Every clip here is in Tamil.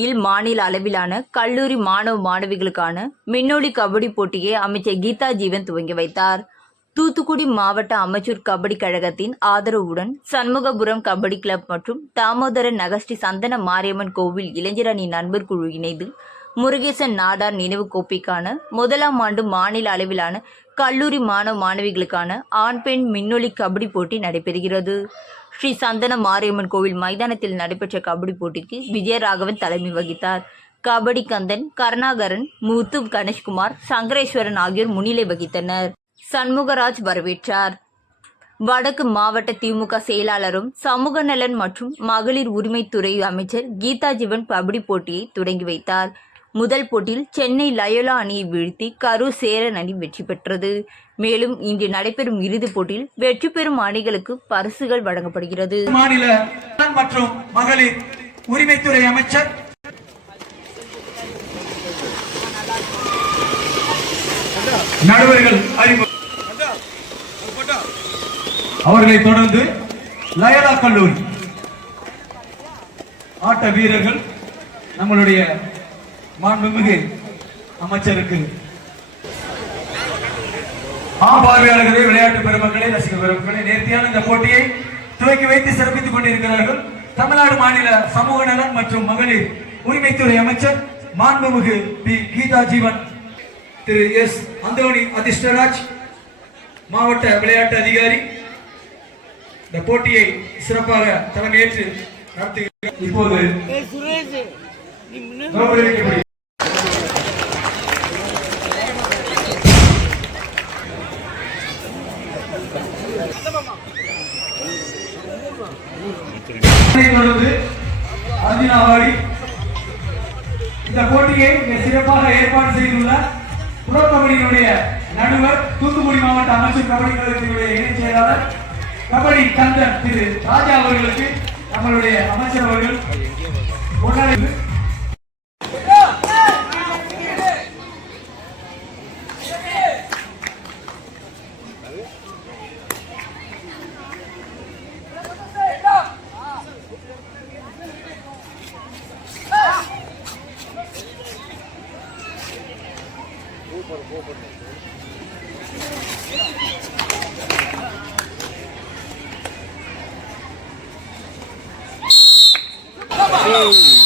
மாநில அளவிலான கல்லூரி மாணவ மாணவிகளுக்கான மின்னொலி கபடி போட்டியை அமைச்சர் கீதா ஜீவன் துவங்கி வைத்தார். தூத்துக்குடி மாவட்ட அமைச்சர் கபடி கழகத்தின் ஆதரவுடன் சண்முகபுரம் கபடி கிளப் மற்றும் தாமோதரன் நகஸ்ரீ சந்தன மாரியம்மன் கோவில் இளைஞர் அணி நண்பர் குழு இணைந்து முருகேசன் நாடார் நினைவு கோப்பைக்கான முதலாம் ஆண்டு மாநில அளவிலான கல்லூரி மாணவ மாணவிகளுக்கான ஆண் பெண் மின்னொலி கபடி போட்டி நடைபெறுகிறது. ஸ்ரீ சந்தன மாரியம்மன் கோவில் மைதானத்தில் நடைபெற்ற கபடி போட்டிக்கு விஜயராகவன் தலைமை வகித்தார். கபடி கந்தன் கருணாகரன் முத்து கணேஷ்குமார் சங்கரேஸ்வரன் ஆகியோர் முன்னிலை வகித்தனர். சண்முகராஜ் வரவேற்றார். வடக்கு மாவட்ட திமுக செயலாளரும் சமூக நலன் மற்றும் மகளிர் உரிமைத்துறை அமைச்சர் கீதா ஜீவன் கபடி போட்டியை தொடங்கி வைத்தார். முதல் போட்டியில் சென்னை லயோலா அணியை வீழ்த்தி கரு சேரன் அணி வெற்றி பெற்றது. மேலும் இன்று நடைபெறும் இறுதிப் போட்டியில் வெற்றி பெறும் அணிகளுக்கு பரிசுகள் வழங்கப்படுகிறது. மாநில மற்றும் மகளிர் உரிமைத்துறை அமைச்சர் நடுவர்கள் அவர்களை தொடர்ந்து லயலா கல்லூரி. ஆட்ட வீரர்கள் நம்மளுடைய மாண்புமிகு அமைச்சருக்கு. ஆ பார்வையாளர்களே விளையாட்டு பெருமக்களே ரசிக பெருமக்களே நேர்த்தியான இந்த போட்டியை துவக்கி வைத்து சிறப்பித்துக் கொண்டிருக்கிறார்கள் தமிழ்நாடு மாநில சமூக நலன் மற்றும் மகளிர் உரிமைத்துறை அமைச்சர் மாண்புமிகு பி. கீதா ஜீவன் திரு. எஸ். அந்தோணி அதிர்ஷ்டராஜ் மாவட்ட விளையாட்டு அதிகாரி. இந்த போட்டியை சிறப்பாக தலைமையேற்று நடத்துகிறார். இப்போது கௌரவிக்கப்படுகிறது. இதனைத் தொடர்ந்து இந்த போட்டியை மிக சிறப்பாக ஏற்பாடு செய்துள்ள புரோ நடுவர் தூத்துக்குடி மாவட்ட அமைச்சர் கபடி கழகத்தினுடைய இணைச் செயலாளர் கபடி கந்தன் திரு ராஜா அவர்களுக்கு நம்மளுடைய அமைச்சர் அவர்கள் Hey.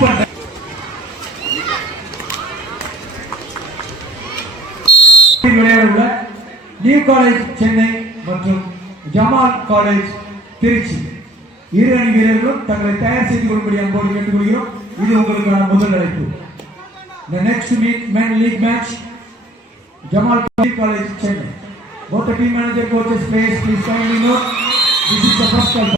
Super விளையாடுள்ள new college Chennai மற்றும் ஜமால் காலேஜ் திருச்சி இரு அணி வீரர்களும் தங்களை தயார் செய்து கொள்ளும்படி அன்போடு கேட்டுக்கொள்கிறோம் இது உங்களுக்கான முதல் அழைப்பு The next meet men league match Jamal College Chennai. Both the team manager coaches players please kindly note this is the first call.